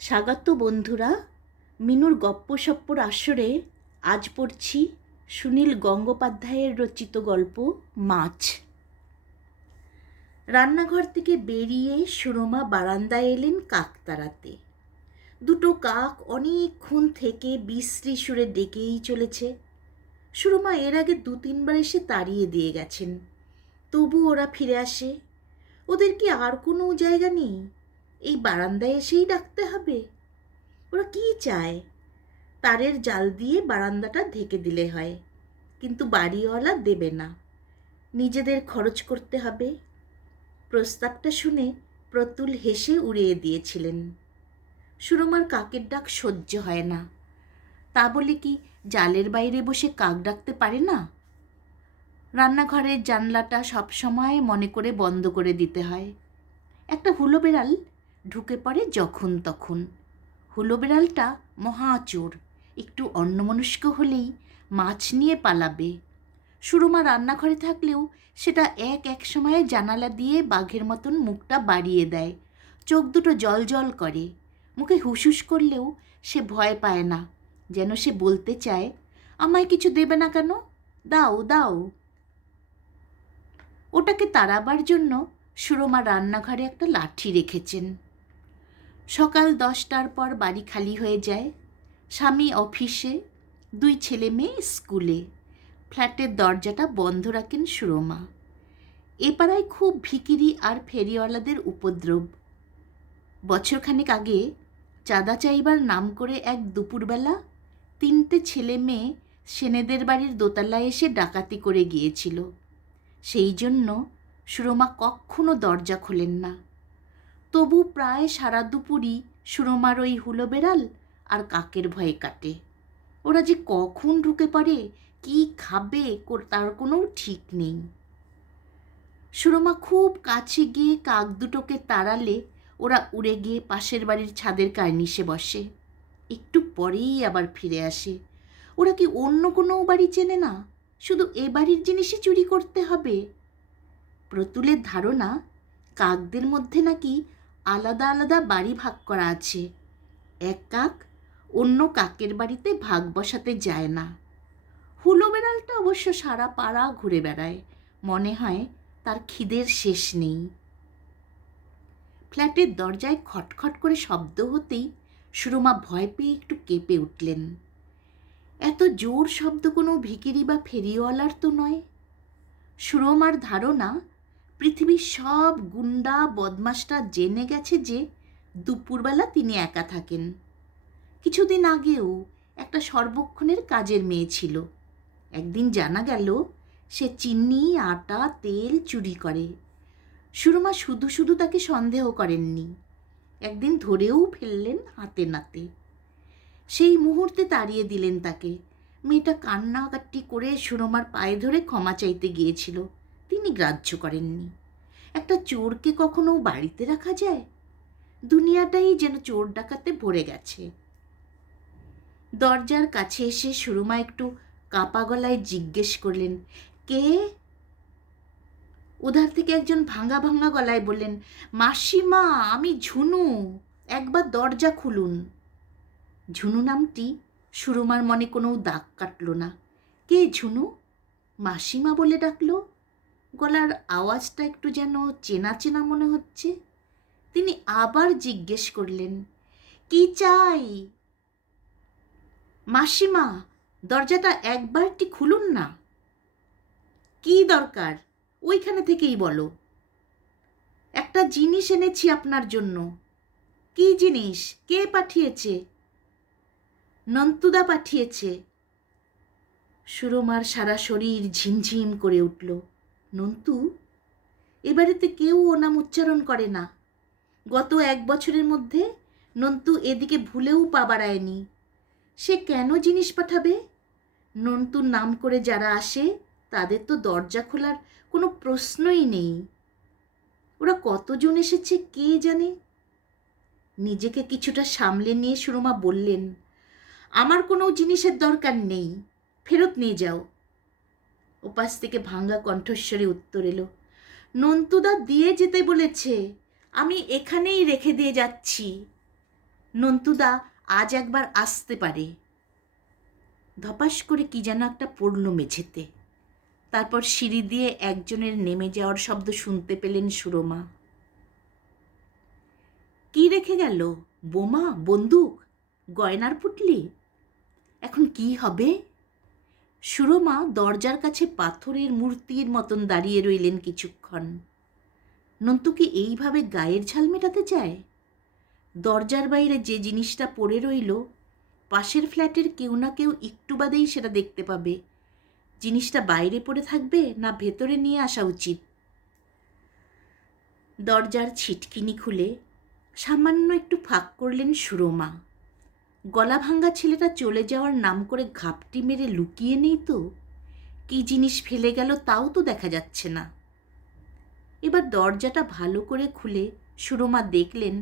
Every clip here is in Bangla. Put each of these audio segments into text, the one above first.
স্বাগত বন্ধুরা, মিনুর গপ্পসপ্পর আসরে আজ পড়ছি সুনীল গঙ্গোপাধ্যায়ের রচিত গল্প মাছ। রান্নাঘর থেকে বেরিয়ে সুরমা বারান্দায় এলেন কাক তাড়াতে। দুটো কাক অনেকক্ষণ থেকে বিশ্রী সুরে ডেকেই চলেছে। সুরমা এর আগে 2-3 বার এসে তাড়িয়ে দিয়ে গেছেন, তবু ওরা ফিরে আসে। ওদের কি আর কোনো জায়গা নেই? এই বারান্দায় এসেই ডাকতে হবে? ওরা কি চায়? তারের জাল দিয়ে বারান্দাটা ঢেকে দিলে হয়, কিন্তু বাড়িওয়ালা দেবে না, নিজেদের খরচ করতে হবে। প্রস্তাবটা শুনে প্রতুল হেসে উড়িয়ে দিয়েছিলেন। সুরমার কাকের ডাক সহ্য হয় না, তা বলে কি জালের বাইরে বসে কাক ডাকতে পারে না? রান্নাঘরের জানলাটা সবসময় মনে করে বন্ধ করে দিতে হয়। একটা হুলো বেড়াল ঢুকে পড়ে যখন তখন। হুলো বেড়ালটা মহাচোর, একটু অন্যমনস্ক হলেই মাছ নিয়ে পালাবে। সুরমা রান্নাঘরে থাকলেও সেটা এক সময়ে জানালা দিয়ে বাঘের মতন মুখটা বাড়িয়ে দেয়, চোখ দুটো জল জল করে। মুখে হুসহুস করলেও সে ভয় পায় না, যেন সে বলতে চায়, আমায় কিছু দেবে না কেন, দাও দাও। ওটাকে তাড়াবার জন্য সুরমা রান্নাঘরে একটা লাঠি রেখেছেন। সকাল 10টার পর বাড়ি খালি হয়ে যায়। স্বামী অফিসে, 2 ছেলে মেয়ে স্কুলে। ফ্ল্যাটের দরজাটা বন্ধ রাখেন সুরমা। এ পাড়ায় খুব ভিখিরি আর ফেরিওয়ালাদের উপদ্রব। বছরখানেক আগে চাঁদা চাইবার নাম করে এক দুপুরবেলা 3টে ছেলে মেয়ে সেনেদের বাড়ির দোতলায় এসে ডাকাতি করে গিয়েছিল। সেই জন্য সুরমা কক্ষনো দরজা খোলেন না। তবু প্রায় সারা দুপুরই সুরমার ওই হুলো বেড়াল আর কাকের ভয়ে কাটে। ওরা যে কখন ঢুকে পড়ে, কি খাবে, তার কোনো ঠিক নেই। সুরমা খুব কাছে গিয়ে কাক দুটোকে তাড়ালে ওরা উড়ে গিয়ে পাশের বাড়ির ছাদের কার্নিশে বসে। একটু পরেই আবার ফিরে আসে। ওরা কি অন্য কোনো বাড়ি চেনে না? শুধু এ বাড়ির জিনিসই চুরি করতে হবে? প্রতুলের ধারণা, কাকদের মধ্যে নাকি আলাদা আলাদা বাড়ি ভাগ করা আছে। এক কাক অন্য কাকের বাড়িতে ভাগ বসাতে যায় না। হুলো বেড়ালটা অবশ্য সারা পাড়া ঘুরে বেড়ায়, মনে হয় তার খিদের শেষ নেই। ফ্ল্যাটের দরজায় খটখট করে শব্দ হতেই সুরমা ভয় পেয়ে একটু কেঁপে উঠলেন। এত জোর শব্দ কোনো ভিখিরি বা ফেরিওয়ালার তো নয়। সুরমার ধারণা, পৃথিবীর সব গুন্ডা বদমাশটা জেনে গেছে যে দুপুরবেলা তিনি একা থাকেন। কিছুদিন আগেও একটা সর্বক্ষণের কাজের মেয়ে ছিল। একদিন জানা গেল সে চিনি, আটা, তেল চুরি করে। সুরমা শুধু শুধু তাকে সন্দেহ করেননি, একদিন ধরেও ফেললেন হাতে নাতে। সেই মুহূর্তে তাড়িয়ে দিলেন তাকে। মেয়েটা কান্নাকাটি করে সুরমার পায়ে ধরে ক্ষমা চাইতে গিয়েছিল, তিনি গ্রাহ্য করেননি। একটা চোরকে কখনো বাড়িতে রাখা যায়? দুনিয়াটাই যেন চোর ডাকাতে ভরে গেছে। দরজার কাছে এসে সুরমা একটু কাপা গলায় জিজ্ঞেস করলেন, কে? উধার থেকে একজন ভাঙা ভাঙা গলায় বললেন, মাসিমা, আমি ঝুনু, একবার দরজা খুলুন। ঝুনু নামটি সুরমার মনে কোনো দাগ কাটল না। কে ঝুনু? মাসিমা বলে ডাকল। গলার আওয়াজটা একটু যেন চেনা চেনা মনে হচ্ছে। তিনি আবার জিজ্ঞেস করলেন, কি চাই? মাসিমা, দরজাটা একবারটি খুলুন না। কি দরকার? ওইখানে থেকেই বলো। একটা জিনিস এনেছি আপনার জন্য। কি জিনিস? কে পাঠিয়েছে? নন্তুদা পাঠিয়েছে। সুরমার সারা শরীর ঝিমঝিম করে উঠল। নন্তু? এবারেতে কেউ ও নাম উচ্চারণ করে না। গত 1 বছরের মধ্যে নন্তু এদিকে ভুলেও পা বাড়ায়নি। সে কেন জিনিস পাঠাবে? নন্তুর নাম করে যারা আসে তাদের তো দরজা খোলার কোনো প্রশ্নই নেই। ওরা কতজন এসেছে কে জানে। নিজেকে কিছুটা সামলে নিয়ে সুরমা বললেন, আমার কোনো জিনিসের দরকার নেই, ফেরত নিয়ে যাও। ওপাশ থেকে ভাঙা কণ্ঠস্বরে উত্তর এলো, নন্তুদা দিয়ে যেতে বলেছে, আমি এখানেই রেখে দিয়ে যাচ্ছি। নন্তুদা আজ একবার আসতে পারে। ধপাস করে কি যেন একটা পড়ল মেঝেতে। তারপর সিঁড়ি দিয়ে একজনের নেমে যাওয়ার শব্দ শুনতে পেলেন সুরমা। কি রেখে গেল? বোমা, বন্দুক, গয়নার পুটলি? এখন কি হবে? সুরমা দরজার কাছে পাথরের মূর্তির মতন দাঁড়িয়ে রইলেন কিছুক্ষণ। নন্তু কি এইভাবে গায়ের ঝাল মেটাতে চায়? দরজার বাইরে যে জিনিসটা পড়ে রইল, পাশের ফ্ল্যাটের কেউ না কেউ একটু বাদেই সেটা দেখতে পাবে। জিনিসটা বাইরে পড়ে থাকবে না ভেতরে নিয়ে আসা উচিত? দরজার ছিটকিনি খুলে সামান্য একটু ফাঁক করলেন সুরমা। গলা ভাঙ্গা ছেলেটা চলে যাওয়ার নাম করে ঘাপটি মেরে লুকিয়ে নেই তো? কি জিনিস ফেলে গেল তাও তো দেখা যাচ্ছে না। এবার দরজাটা ভালো করে খুলে সুরমা দেখলেন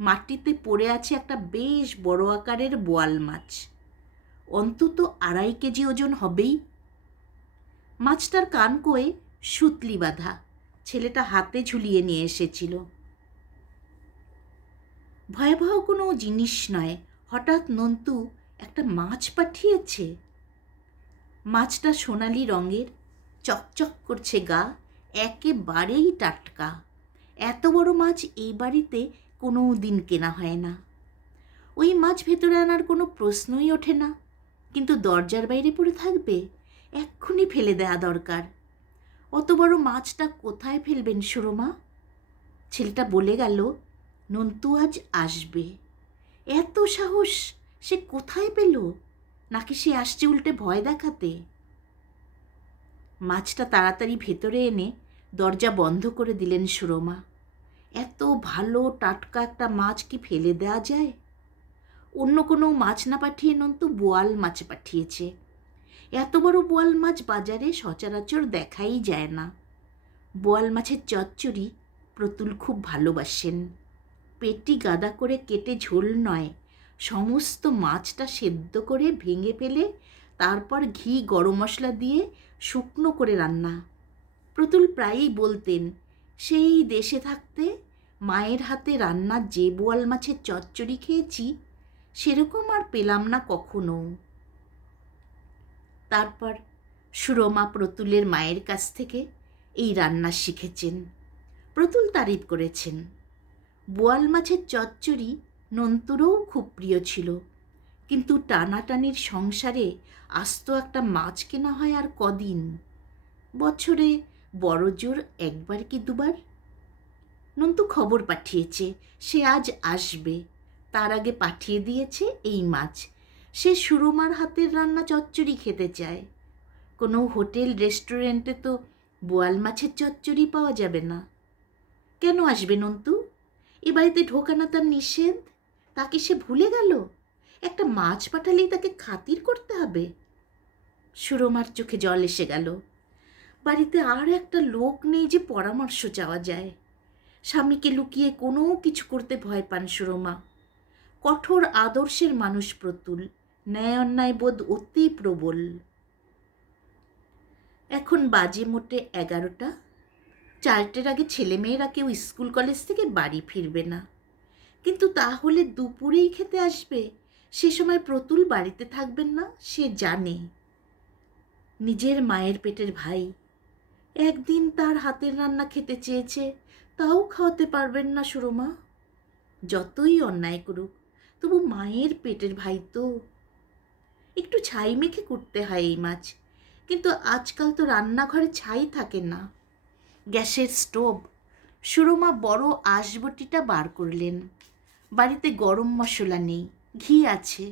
মাটিতে পড়ে আছে একটা বেশ বড় আকারের বোয়াল মাছ। অন্তত 2.5 কেজি ওজন হবেই। মাছটার কান কোয়ে সুতলি বাঁধা, ছেলেটা হাতে ঝুলিয়ে নিয়ে এসেছিল। ভয়াবহ কোনো জিনিস নয়, হঠাৎ নন্তু একটা মাছ পাঠিয়েছে। মাছটা সোনালি রঙের, চকচক করছে গা, একেবারেই টাটকা। এত বড় মাছ এই বাড়িতে কোনো দিন কেনা হয় না। ওই মাছ ভেতরে আনার কোনো প্রশ্নই ওঠে না, কিন্তু দরজার বাইরে পড়ে থাকবে? এক্ষুনি ফেলে দেয়া দরকার। অত বড় মাছটা কোথায় ফেলবেন সুরমা? ছেলেটা বলে গেল নন্তু আজ আসবে। এত সাহস সে কোথায় পেল? নাকি সে আসছে উল্টে ভয় দেখাতে? মাছটা তাড়াতাড়ি ভেতরে এনে দরজা বন্ধ করে দিলেন সুরমা। এত ভালো টাটকা একটা মাছ কি ফেলে দেওয়া যায়? অন্য কোনো মাছ না পাঠিয়ে নন্তু বোয়াল মাছ পাঠিয়েছে। এত বড় বোয়াল মাছ বাজারে সচরাচর দেখাই যায় না। বোয়াল মাছের চচ্চড়ি প্রতুল খুব ভালোবাসেন। পেটি গাদা করে কেটে ঝোল নয়, সমস্ত মাছটা সেদ্ধ করে ভেঙে ফেলে তারপর ঘি গরম মশলা দিয়ে শুকনো করে রান্না। প্রতুল প্রায়ই বলতেন সেই দেশে থাকতে মায়ের হাতে রান্না যে বোয়াল মাছের চচ্চড়ি খেয়েছি সেরকম আর পেলাম না কখনো। তারপর সুরমা প্রতুলের মায়ের কাছ থেকে এই রান্না শিখেছেন। প্রতুল তারিফ করেছেন। বোয়াল মাছের চচ্চড়ি নন্তুরও খুব প্রিয় ছিল, কিন্তু টানাটানির সংসারে আস্ত একটা মাছ কেনা হয় আর কদিন? বছরে বড় জোর একবার কি দুবার। নন্তু খবর পাঠিয়েছে সে আজ আসবে, তার আগে পাঠিয়ে দিয়েছে এই মাছ। সে সুরমার হাতের রান্না চচ্চড়ি খেতে চায়। কোনো হোটেল রেস্টুরেন্টে তো বোয়াল মাছের চচ্চড়ি পাওয়া যাবে না। কেন আসবে নন্তু? এ বাড়িতে ঢোকানো তার নিষেধ। তাকে সে ভুলে গেল? একটা মাছ পাঠালেই তাকে খাতির করতে হবে? সুরমার চোখে জল এসে গেল। বাড়িতে আর একটা লোক নেই যে পরামর্শ চাওয়া যায়। স্বামীকে লুকিয়ে কোনো কিছু করতে ভয় পান সুরমা। কঠোর আদর্শের মানুষ প্রতুল, ন্যায় অন্যায় বোধ অতি প্রবল। এখন বাজে মোটে 11টা। 4টের আগে ছেলেমেয়েরা কেউ স্কুল কলেজ থেকে বাড়ি ফিরবে না। কিন্তু তাহলে দুপুরেই খেতে আসবে, সে সময় প্রতুল বাড়িতে থাকবেন না সে জানে। নিজের মায়ের পেটের ভাই, একদিন তার হাতের রান্না খেতে চেয়েছে, তাও খাওয়াতে পারবেন না সুরমা। যতই অন্যায় করুক তবু মায়ের পেটের ভাই তো। একটু ছাই মেখে করতে হয় এই মাছ, কিন্তু আজকাল তো রান্নাঘরে ছাই থাকে না, গ্যাসের স্টোভ। সুরমা বড় আঁশবটিটা বার করলেন। বাড়িতে গরম মশলা নেই, ঘি আছে।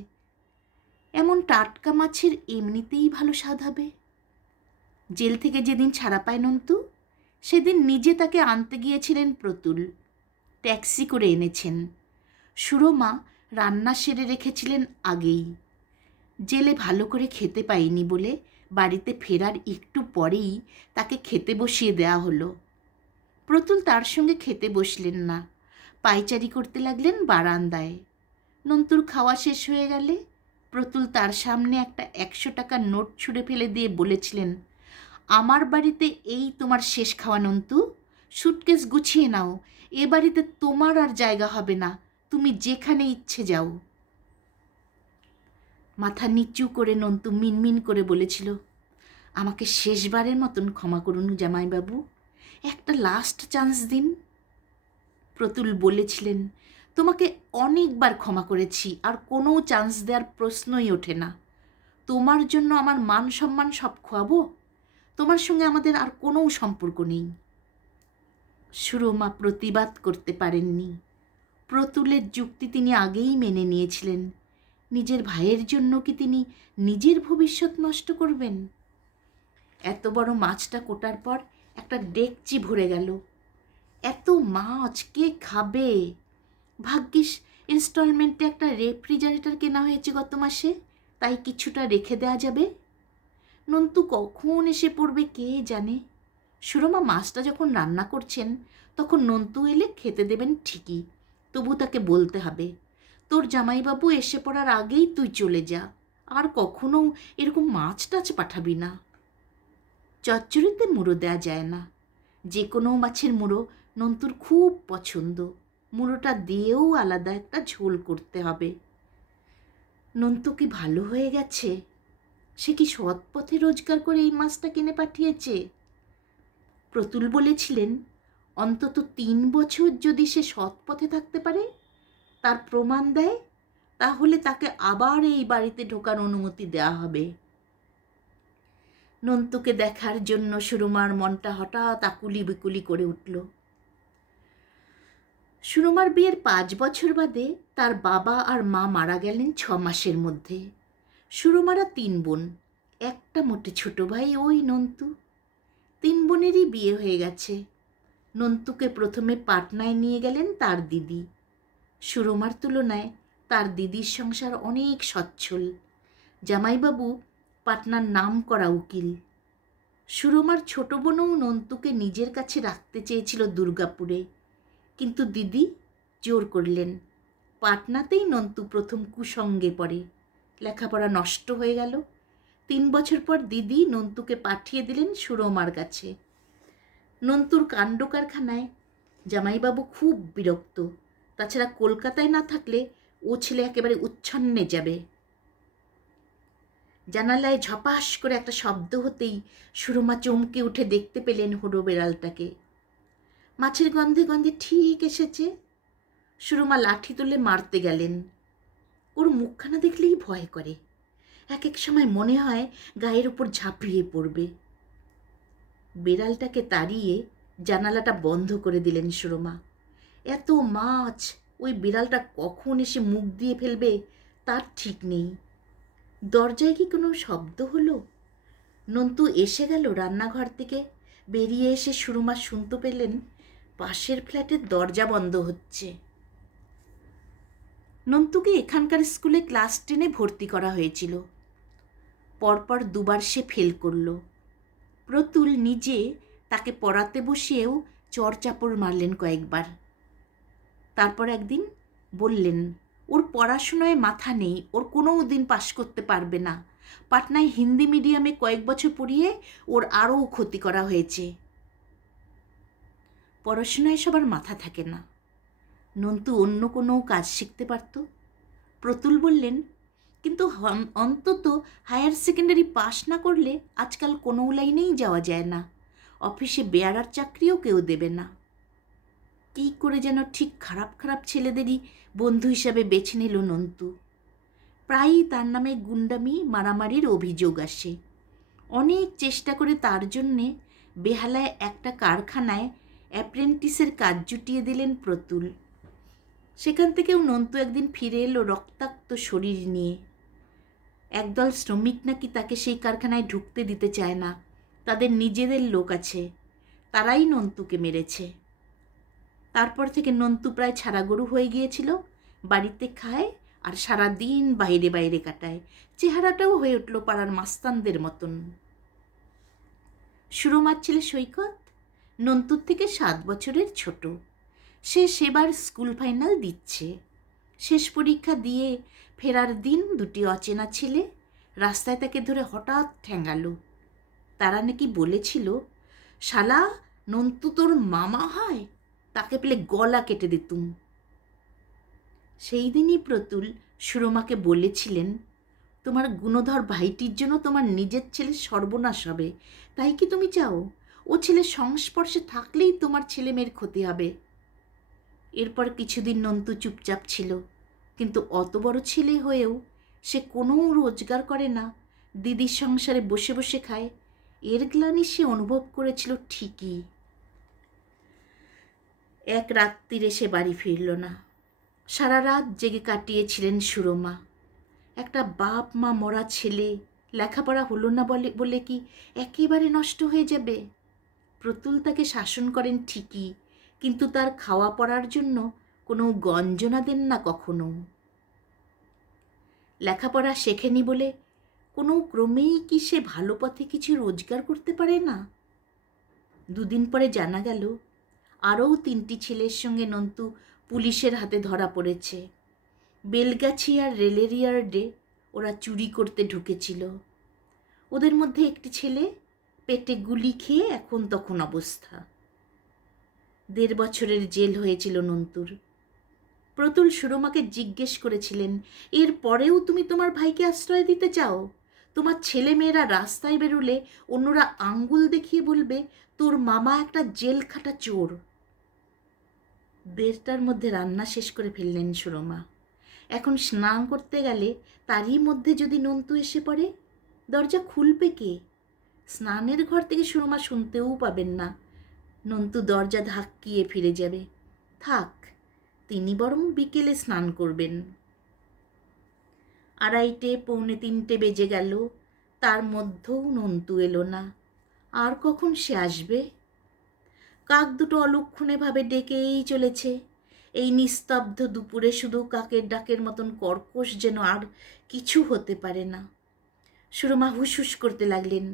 এমন টাটকা মাছের এমনিতেই ভালো স্বাদ হবে। জেল থেকে যেদিন ছাড়া পায় নন্তু, সেদিন নিজে তাকে আনতে গিয়েছিলেন প্রতুল। ট্যাক্সি করে এনেছেন। সুরমা রান্না সেরে রেখেছিলেন আগেই। জেলে ভালো করে খেতে পায়নি বলে বাড়িতে ফেরার একটু পরেই তাকে খেতে বসিয়ে দেয়া হলো। প্রতুল তার সঙ্গে খেতে বসলেন না, পায়চারি করতে লাগলেন বারান্দায়। নন্তুর খাওয়া শেষ হয়ে গেলে প্রতুল তার সামনে একটা 100 টাকার নোট ছুঁড়ে ফেলে দিয়ে বলেছিলেন, আমার বাড়িতে এই তোমার শেষ খাওয়া নন্তু। সুটকেস গুছিয়ে নাও, এ বাড়িতে তোমার আর জায়গা হবে না, তুমি যেখানে ইচ্ছে যাও। মাথা নিচু করে নন্তু মিনমিন করে বলেছিল, আমাকে শেষবারের মতন ক্ষমা করুন জামাইবাবু, একটা লাস্ট চান্স দিন। প্রতুল বলেছিলেন, তোমাকে অনেকবার ক্ষমা করেছি, আর কোনো চান্স দেওয়ার প্রশ্নই ওঠে না। তোমার জন্য আমার মান সম্মান সব খোয়াবো? তোমার সঙ্গে আমাদের আর কোনো সম্পর্ক নেই। সুরমা প্রতিবাদ করতে পারেননি। প্রতুলের যুক্তি তিনি আগেই মেনে নিয়েছিলেন। নিজের ভাইয়ের জন্য কি তিনি নিজের ভবিষ্যৎ নষ্ট করবেন? এত বড় মাছটা কোটার পর একটা ডেকচি ভরে গেল। এত মাছ কে খাবে? ভাগ্যিস ইনস্টলমেন্টে একটা রেফ্রিজারেটর কেনা হয়েছে গত মাসে, তাই কিছুটা রেখে দেওয়া যাবে। নন্তু কখন এসে পড়বে কে জানে। সুরমা মাছটা যখন রান্না করছেন তখন নন্তু এলে খেতে দেবেন ঠিকই, তবু তাকে বলতে হবে, তোর জামাইবাবু এসে পড়ার আগেই তুই চলে যা, আর কখনো এরকম মাছ টাছ পাঠাবি না। চচ্চড়িতে মুড়ো দেওয়া যায় না। যে কোনো মাছের মুড়ো নন্তুর খুব পছন্দ। মুড়োটা দিয়েও আলাদা একটা ঝোল করতে হবে। নন্তু কি ভালো হয়ে গেছে? সে কি সৎ পথে রোজগার করে এই মাছটা কিনে পাঠিয়েছে? প্রতুল বলেছিলেন, অন্তত 3 বছর যদি সে সৎ পথে থাকতে পারে, তার প্রমাণ দেয়, তাহলে তাকে আবার এই বাড়িতে ঢোকার অনুমতি দেওয়া হবে। নন্তুকে দেখার জন্য সুরমার মনটা হঠাৎ আকুলি বিকুলি করে উঠল। সুরমার বিয়ের 5 বছর বাদে তার বাবা আর মা মারা গেলেন 6 মাসের মধ্যে। সুরমারা 3 বোন, একটা মোটে ছোট ভাই ওই নন্তু। 3 বোনেরই বিয়ে হয়ে গেছে। নন্তুকে প্রথমে পাটনায় নিয়ে গেলেন তার দিদি। সুরমার তুলনায় তার দিদির সংসার অনেক সচ্ছল। জামাইবাবু পাটনার নাম করা উকিল। সুরমার ছোট বোনও নন্তুকে নিজের কাছে রাখতে চেয়েছিল দুর্গাপুরে, কিন্তু দিদি জোর করলেন। পাটনাতেই নন্তু প্রথম কুসঙ্গে পড়ে, লেখাপড়া নষ্ট হয়ে গেল। 3 বছর পর দিদি নন্তুকে পাঠিয়ে দিলেন সুরমার কাছে। নন্তুর কাণ্ড কারখানায় জামাইবাবু খুব বিরক্ত। তাছাড়া কলকাতায় না থাকলে ও ছেলে একেবারে উচ্ছন্নে যাবে। জানালায় ঝপাস করে একটা শব্দ হতেই সুরমা চমকে উঠে দেখতে পেলেন হরো বেড়ালটাকে। মাছের গন্ধে গন্ধে ঠিক এসেছে। সুরমা লাঠি তুলে মারতে গেলেন। ওর মুখখানা দেখলেই ভয় করে। এক এক সময় মনে হয় গায়ের উপর ঝাঁপিয়ে পড়বে। বেড়ালটাকে তাড়িয়ে জানালাটা বন্ধ করে দিলেন সুরমা। এত মাছ, ওই বিড়ালটা কখন এসে মুখ দিয়ে ফেলবে তার ঠিক নেই। দরজায় কি কোনো শব্দ হলো? নন্তু এসে গেল রান্নাঘর থেকে। বেরিয়ে এসে সুরমা শুনতে পেলেন পাশের ফ্ল্যাটের দরজা বন্ধ হচ্ছে। নন্তুকে এখানকার স্কুলে ক্লাস 10-এ ভর্তি করা হয়েছিল। পরপর 2 বার সে ফেল করল। প্রতুল নিজে তাকে পড়াতে বসিয়েও চড়চাপড় মারলেন কয়েকবার। তারপর একদিন বললেন, ওর পড়াশোনায় মাথা নেই, ওর কোনো দিন পাশ করতে পারবে না। পাটনায় হিন্দি মিডিয়ামে কয়েক বছর পড়িয়ে ওর আরও ক্ষতি করা হয়েছে। পড়াশোনায় সবার মাথা থাকে না। নন্তু অন্য কোনো কাজ শিখতে পারত। প্রতুল বললেন, কিন্তু অন্তত হায়ার সেকেন্ডারি পাশ না করলে আজকাল কোনো লাইনেই যাওয়া যায় না। অফিসে বেয়ারার চাকরিও কেউ দেবে না। কী করে যেন ঠিক খারাপ খারাপ ছেলেদেরই বন্ধু হিসাবে বেছে নিল নন্তু। প্রায়ই তার নামে গুন্ডামি মারামারির অভিযোগ আসে। অনেক চেষ্টা করে তার জন্যে বেহালায় একটা কারখানায় অ্যাপ্রেন্টিসের কাজ জুটিয়ে দিলেন প্রতুল। সেখান থেকেও নন্তু একদিন ফিরে এলো রক্তাক্ত শরীর নিয়ে। একদল শ্রমিক নাকি তাকে সেই কারখানায় ঢুকতে দিতে চায় না। তাদের নিজেদের লোক আছে, তারাই নন্তুকে মেরেছে। তারপর থেকে নন্তু প্রায় ছাড়া গরু হয়ে গিয়েছিল। বাড়িতে খায় আর সারা দিন বাইরে বাইরে কাটায়। চেহারাটাও হয়ে উঠল পাড়ার মাস্তানদের মতন। সুরমার ছেলে সৈকত নন্তুর থেকে 7 বছরের ছোট। সে সেবার স্কুল ফাইনাল দিচ্ছে। শেষ পরীক্ষা দিয়ে ফেরার দিন 2টি অচেনা ছেলে রাস্তায় তাকে ধরে হঠাৎ ঠ্যাঙালো। তারা নাকি বলেছিল, শালা নন্তু তোর মামা হয়, তাকে পেলে গলা কেটে দিতুম। সেই দিনই প্রতুল সুরমাকে বলেছিলেন, তোমার গুণধর ভাইটির জন্য তোমার নিজের ছেলের সর্বনাশ হবে, তাই কি তুমি চাও ও ছেলের সংস্পর্শে থাকলেই তোমার ছেলে মেয়ের ক্ষতি হবে? এরপর কিছুদিন নন্তু চুপচাপ ছিল, কিন্তু অত বড় ছেলে হয়েও সে কোনো রোজগার করে না, দিদির সংসারে বসে বসে খায়, এর গ্লানি সে অনুভব করেছিল ঠিকই। এক রাত্রিরে সে বাড়ি ফিরল না। সারা রাত জেগে কাটিয়েছিলেন সুরমা। একটা বাপ মা মরা ছেলে লেখাপড়া হলো না বলে কি একেবারে নষ্ট হয়ে যাবে? প্রতুল তাকে শাসন করেন ঠিকই, কিন্তু তার খাওয়া পড়ার জন্য কোনো গঞ্জনা দেন না কখনো। লেখাপড়া শেখেনি বলে কোনো ক্রমেই কি সে ভালো পথে কিছু রোজগার করতে পারে না? দুদিন পরে জানা গেল আরও 3টি ছেলের সঙ্গে নন্তু পুলিশের হাতে ধরা পড়েছে। বেলগাছিয়ার রেলের ইয়ার্ডে ওরা চুরি করতে ঢুকেছিল। ওদের মধ্যে একটি ছেলে পেটে গুলি খেয়ে এখন তখন অবস্থা। 1.5 বছরের জেল হয়েছিল নন্তুর। প্রতুল সুরমাকে জিজ্ঞেস করেছিলেন, এর পরেও তুমি তোমার ভাইকে আশ্রয় দিতে চাও? তোমার ছেলে মেয়েরা রাস্তায় বেরোলে অন্যরা আঙ্গুল দেখিয়ে বলবে তোর মামা একটা জেল খাটা চোর। 1:30টার মধ্যে রান্না শেষ করে ফেললেন সুরমা। এখন স্নান করতে গেলে তারই মধ্যে যদি নন্তু এসে পড়ে, দরজা খুলবে কে? স্নানের ঘর থেকে সুরমা শুনতেও পাবেন না। নন্তু দরজা ধাক্কিয়ে ফিরে যাবে। থাক, তিনি বরং বিকেলে স্নান করবেন। 2:30 পৌনে 3টে বেজে গেল, তার মধ্যেও নন্তু এলো না। আর কখন সে আসবে? কাক দুটো অলক্ষণেভাবে ডেকেই চলেছে। এই নিস্তব্ধ দুপুরে শুধু কাকের ডাকের মতন কর্কশ যেন আর কিছু হতে পারে না। সুরমা হুস হুস করতে লাগলেন।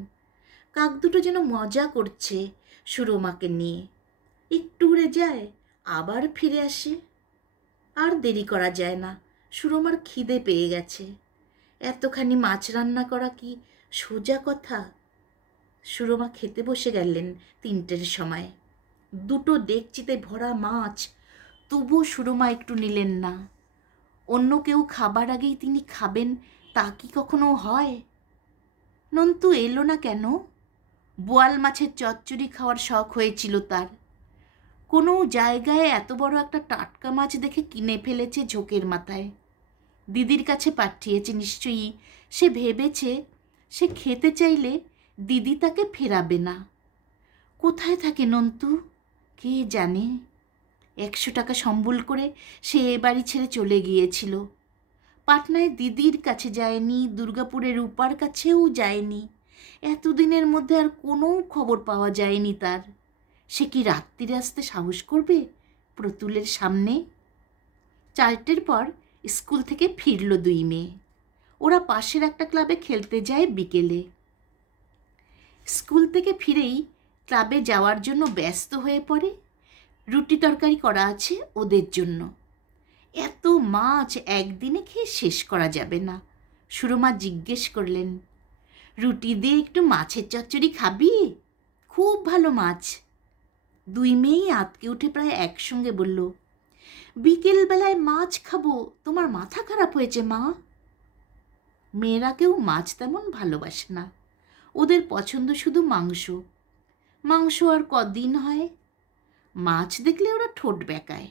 কাক দুটো যেন মজা করছে সুরমাকে নিয়ে। একটু উড়ে যায়, আবার ফিরে আসে। আর দেরি করা যায় না, সুরমার খিদে পেয়ে গেছে। এতখানি মাছ রান্না করা কি সোজা কথা? সুরমা খেতে বসে গেলেন 3টের সময়। 2টো ডেকচিতে ভরা মাছ, তবুও সুরমা একটু নিলেন না। অন্য কেউ খাবার আগেই তিনি খাবেন, তা কি কখনো হয়? নন্তু এলো না কেন? বোয়াল মাছের চচ্চড়ি খাওয়ার শখ হয়েছিল তার। কোনো জায়গায় এত বড় একটা টাটকা মাছ দেখে কিনে ফেলেছে ঝোঁকের মাথায়। দিদির কাছে পাঠিয়েছে নিশ্চয়ই। সে ভেবেছে সে খেতে চাইলে দিদি তাকে ফেরাবে না। কোথায় থাকে নন্তু কে জানে? 100 টাকা সম্বল করে সে এ বাড়ি ছেড়ে চলে গিয়েছিল। পাটনায় দিদির কাছে যায়নি, দুর্গাপুরের রূপার কাছেও যায়নি। এতদিনের মধ্যে আর কোনো খবর পাওয়া যায়নি তার। সে কি রাত্রিরে আসতে সাহস করবে প্রতুলের সামনে? 4টের পর স্কুল থেকে ফিরল 2 মেয়ে। ওরা পাশের একটা ক্লাবে খেলতে যায় বিকেলে। স্কুল থেকে ফিরেই ক্লাবে যাওয়ার জন্য ব্যস্ত হয়ে পড়ে। রুটি তরকারি করা আছে ওদের জন্য। এত মাছ একদিনে খেয়ে শেষ করা যাবে না। সুরমা জিজ্ঞেস করলেন, রুটি দিয়ে একটু মাছের চচ্চড়ি খাবি? খুব ভালো মাছ। 2 মেয়েই আঁতকে উঠে প্রায় একসঙ্গে বলল, বিকেলবেলায় মাছ খাবো? তোমার মাথা খারাপ হয়েছে মা? মেয়েরা কেউ মাছ তেমন ভালোবাসে না। ওদের পছন্দ শুধু মাংস। মাংস আর কদিন হয়? মাছ দেখলে ওরা ঠোঁট বেঁকায়।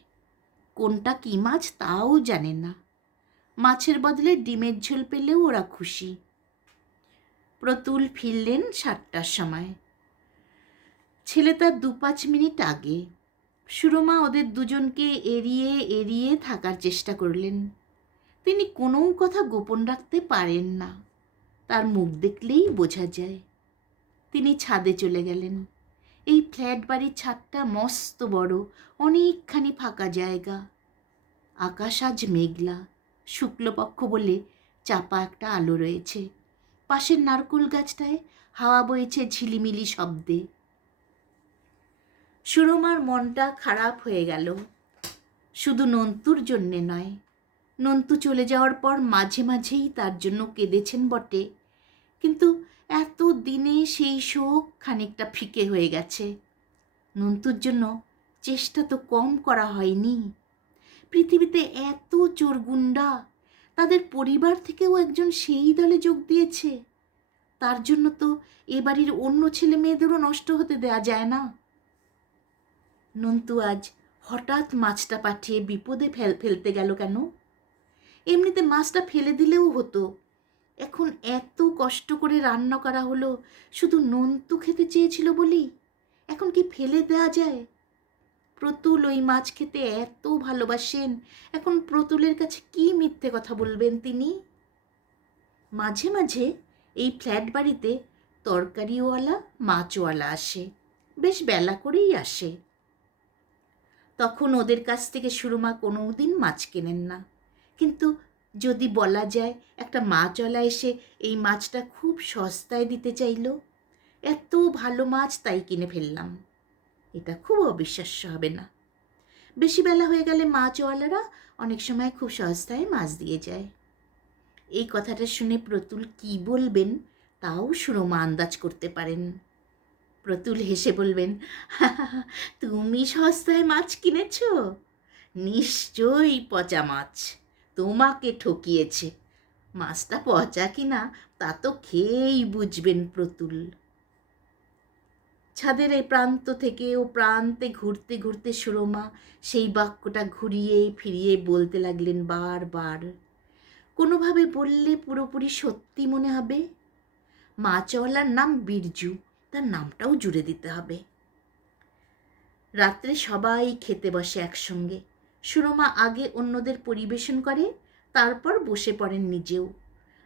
কোনটা কী মাছ তাও জানে না। মাছের বদলে ডিমের ঝোল পেলেও ওরা খুশি। প্রতুল ফিরলেন 7টার সময়। ছেলে তার 2-5 মিনিট আগে। সুরমা ওদের দুজনকে এড়িয়ে এড়িয়ে থাকার চেষ্টা করলেন। তিনি কোনো কথা গোপন রাখতে পারেন না, তার মুখ দেখলেই বোঝা যায়। তিনি ছাদে চলে গেলেন। এই ফ্ল্যাট বাড়ির ছাদটা মস্ত বড়, অনেকখানি ফাঁকা জায়গা। আকাশ আজ মেঘলা, শুক্লপক্ষ বলে চাপা একটা আলো রয়েছে। পাশের নারকোল গাছটায় হাওয়া বইছে ঝিলিমিলি শব্দে। সুরমার মনটা খারাপ হয়ে গেল। শুধু নন্তুর জন্যে নয়, নন্তু চলে যাওয়ার পর মাঝে মাঝেই তার জন্য কেঁদেছেন বটে, কিন্তু এত দিনে সেই শোক খানিকটা ফিকে হয়ে গেছে। নন্তুর জন্য চেষ্টা তো কম করা হয়নি। পৃথিবীতে এত চোর গুন্ডা, তাদের পরিবার থেকেও একজন সেই দলে যোগ দিয়েছে। তার জন্য তো এ বাড়ির অন্য ছেলে মেয়েদেরও নষ্ট হতে দেয়া যায় না। নন্তু আজ হঠাৎ মাছটা পাঠিয়ে বিপদে ফেলতে গেল কেন? এমনিতে মাছটা ফেলে দিলেও হতো। এখন এত কষ্ট করে রান্না করা হলো শুধু নন্তু খেতে চেয়েছিল বলেই। এখন কি ফেলে দেয়া যায়? প্রতুল ওই মাছ খেতে এত ভালোবাসেন, এখন প্রতুলের কাছে কি মিথ্যে কথা বলবেন তিনি? মাঝে মাঝে এই ফ্ল্যাট বাড়িতে তরকারিওয়ালা মাছওয়ালা আসে, বেশ বেলা করেই আসে। তখন ওদের কাছ থেকে সুরমা কোনো দিন মাছ কেনেন না, কিন্তু যদি বলা যায় একটা মাছওয়ালা এসে এই মাছটা খুব সস্তায় দিতে চাইল, এত ভালো মাছ তাই কিনে ফেললাম, এটা খুব অবিশ্বাস্য হবে না? বেশি বেলা হয়ে গেলে মাছওয়ালারা অনেক সময় খুব সস্তায় মাছ দিয়ে যায়। এই কথাটা শুনে প্রতুল কি বলবেন তাও সুরমা আন্দাজ করতে পারেন। প্রতুল হেসে বলবেন, তুমি সস্তায় মাছ কিনেছ? নিশ্চয়ই পচা মাছ, তোমাকে ঠকিয়েছে। মাছটা পচা কিনা তা তো খেয়েই বুঝবেন প্রতুল। ছাদের এই প্রান্ত থেকে ও প্রান্তে ঘুরতে ঘুরতে সুরমা সেই বাক্যটা ঘুরিয়ে ফিরিয়ে বলতে লাগলেন বারবার। কোনোভাবে বললে পুরোপুরি সত্যি মনে হবে। মাছওয়ালার নাম বিরজু, তার নামটাও জুড়ে দিতে হবে। রাত্রে সবাই খেতে বসে একসঙ্গে। সুরমা আগে অন্যদের পরিবেশন করে, তারপর বসে পড়েন নিজেও।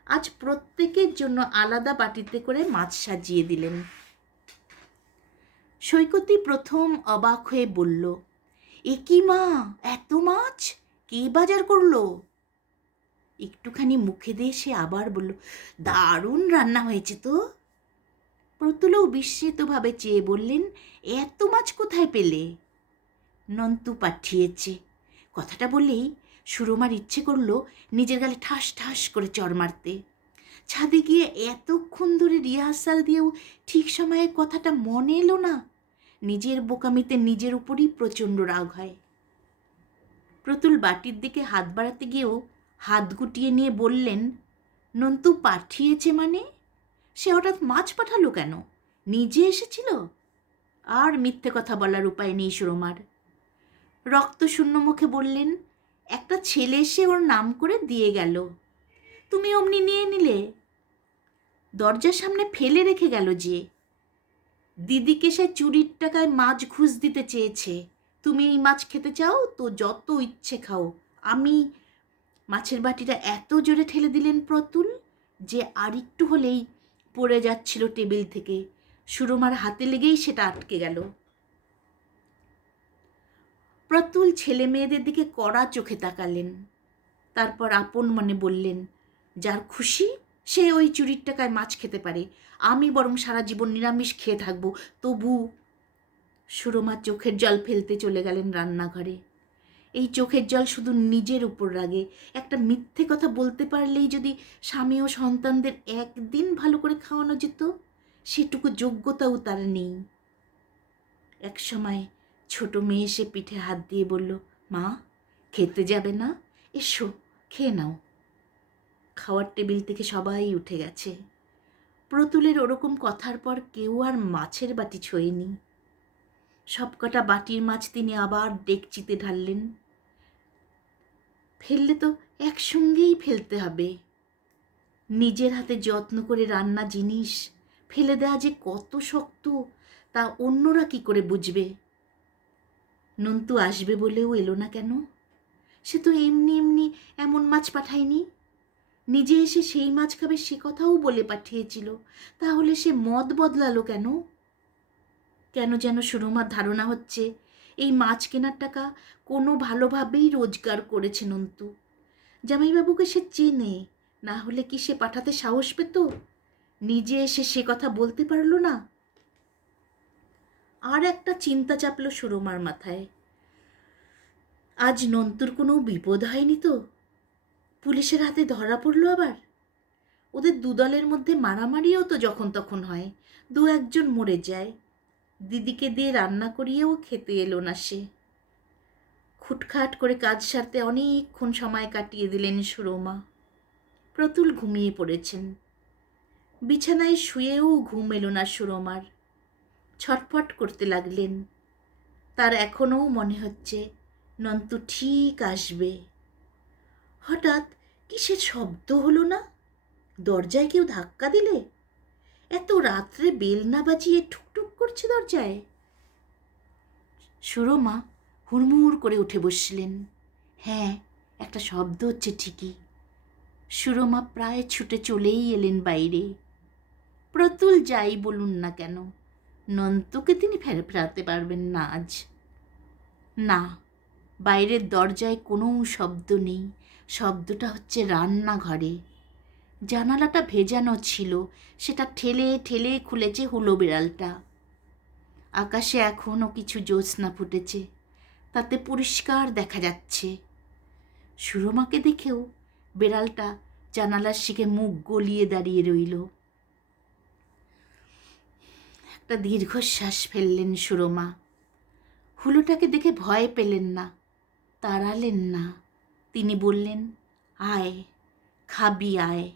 আজ প্রত্যেকের জন্য আলাদা বাটিতে করে মাছ সাজিয়ে দিলেন। সৈকতী প্রথম অবাক হয়ে বলল, এ কি মা, এত মাছ কে বাজার করলো? একটুখানি মুখে দিয়ে সে আবার বলল, দারুণ রান্না হয়েছে তো। প্রতুলও বিস্মিতভাবে চেয়ে বললেন, এত মাছ কোথায় পেলে? নন্তু পাঠিয়েছে। কথাটা বলেই সুরমার ইচ্ছে করলো নিজের গালে ঠাস ঠাস করে চড় মারতে। ছাদে গিয়ে এতক্ষণ ধরে রিহার্সাল দিয়েও ঠিক সময়ে কথাটা মনে এলো না। নিজের বোকামিতে নিজের উপরই প্রচণ্ড রাগ হয়। প্রতুল বাটির দিকে হাত বাড়াতে গিয়েও হাত গুটিয়ে নিয়ে বললেন, নন্তু পাঠিয়েছে মানে? সে হঠাৎ মাছ পাঠালো কেন? নিজে এসেছিল? আর মিথ্যে কথা বলার উপায় নেই সুরমার। রক্ত শূন্য মুখে বললেন, একটা ছেলে এসে ওর নাম করে দিয়ে গেল, তুমি অমনি নিয়ে নিলে? দরজার সামনে ফেলে রেখে গেল যে। দিদিকে সে চুরির টাকায় মাছ ঘুষ দিতে চেয়েছে। তুমি এই মাছ খেতে চাও তো যত ইচ্ছে খাও। আমি... মাছের বাটিটা এত জোরে ঠেলে দিলেন প্রতুল যে আর একটু হলেই পড়ে যাচ্ছিল টেবিল থেকে। সুরমার হাতে লেগেই সেটা আটকে গেল। প্রতুল ছেলে মেয়েদের দিকে কড়া চোখে তাকালেন, তারপর আপন মনে বললেন, যার খুশি সে ওই চুরির টাকায় মাছ খেতে পারে, আমি বরং সারা জীবন নিরামিষ খেয়ে থাকবো তবু। সুরমা চোখের জল ফেলতে চলে গেলেন রান্নাঘরে। এই চোখের জল শুধু নিজের উপর রাগে। একটা মিথ্যে কথা বলতে পারলেই যদি স্বামী ও সন্তানদের একদিন ভালো করে খাওয়ানো যেত, সেটুকু যোগ্যতাও তার নেই। এক সময় ছোট মেয়ে এসে পিঠে হাত দিয়ে বলল, মা খেতে যাবে না? এসো খেয়ে নাও। খাওয়ার টেবিল থেকে সবাই উঠে গেছে। প্রতুলের ওরকম কথার পর কেউ আর মাছের বাটি ছোঁয়নি। সবকটা বাটির মাছ তিনি আবার ডেকচিতে ঢাললেন। ফেললে তো একসঙ্গেই ফেলতে হবে। নিজের হাতে যত্ন করে রান্না জিনিস ফেলে দেওয়া যে কত শক্ত তা অন্যরা কি করে বুঝবে? নন্তু আসবে বলেও এলো না কেন? সে তো এমনি এমনি এমন মাছ পাঠায়নি। নিজে এসে সেই মাছ খাবে সে কথাও বলে পাঠিয়েছিল। তাহলে সে মত বদলালো কেন? কেন যেন সুরমার ধারণা হচ্ছে এই মাছ কেনার টাকা কোনো ভালোভাবেই রোজগার করেছে নন্তু। জামাইবাবুকে সে চেনে, না হলে কি সে পাঠাতে সাহস পেত? নিজে এসে সে কথা বলতে পারল না। আর একটা চিন্তা চাপল সুরমার মাথায়, আজ নন্তুর কোনো বিপদ হয়নি তো? পুলিশের হাতে ধরা পড়ল আবার? ওদের দুদলের মধ্যে মারামারিও তো যখন তখন হয়, দু একজন মরে যায়। দিদিকে দিয়ে রান্না করিয়েও খেতে এলো না সে। খুটখাট করে কাজ সারতে অনেকক্ষণ সময় কাটিয়ে দিলেন সুরমা। প্রতুল ঘুমিয়ে পড়েছেন। বিছানায় শুয়েও ঘুম এলো না সুরমার। ছটফট করতে লাগলেন। তার এখনও মনে হচ্ছে নন্তু ঠিক আসবে। হঠাৎ কিসের শব্দ হলো না? দরজায় কেউ ধাক্কা দিলে? এত রাত্রে বেল না বাজিয়ে ঠুকঠুক করছে দরজায়। সুরমা হুড়মুড় করে উঠে বসলেন। হ্যাঁ, একটা শব্দ হচ্ছে ঠিকই। সুরমা প্রায় ছুটে চলেই এলেন বাইরে। প্রতুল যাই বলুন না কেন, নন্তুকে তিনি ফেরাতে পারবেন না আজ। না, বাইরের দরজায় কোনো শব্দ নেই। শব্দটা হচ্ছে রান্নাঘরে। জানালাটা ভেজানো ছিল, সেটা ঠেলে ঠেলে খুলেছে হুলো বিড়ালটা। আকাশে এখনও কিছু জ্যোৎস্না ফুটেছে, তাতে পরিষ্কার দেখা যাচ্ছে। সুরমাকে দেখেও বিড়ালটা জানালার শিখে মুখ গলিয়ে দাঁড়িয়ে রইল। একটা দীর্ঘশ্বাস ফেললেন সুরমা। হুলোটাকে দেখে ভয় পেলেন না, তাড়ালেন না। তিনি বললেন, আয়, খাবি আয়।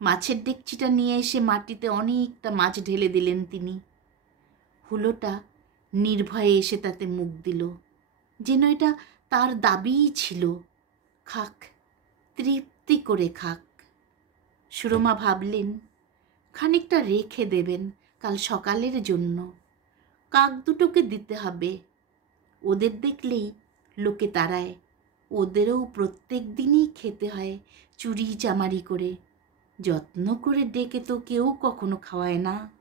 মাছের ডেকচিটা নিয়ে এসে মাটিতে অনেকটা মাছ ঢেলে দিলেন তিনি। হুলোটা নির্ভয়ে এসে তাতে মুখ দিল, যেন এটা তার দাবিই ছিল। খাক, তৃপ্তি করে খাক। সুরমা ভাবলেন, খানিকটা রেখে দেবেন কাল সকালের জন্য। কাক দুটোকে দিতে হবে। ওদের দেখলেই লোকে তাড়ায়। ওদেরও প্রত্যেক দিনই খেতে হয় চুরি চামারি করে। যত্ন করে ডেকে তো কেউ কখনো খাওয়ায় না।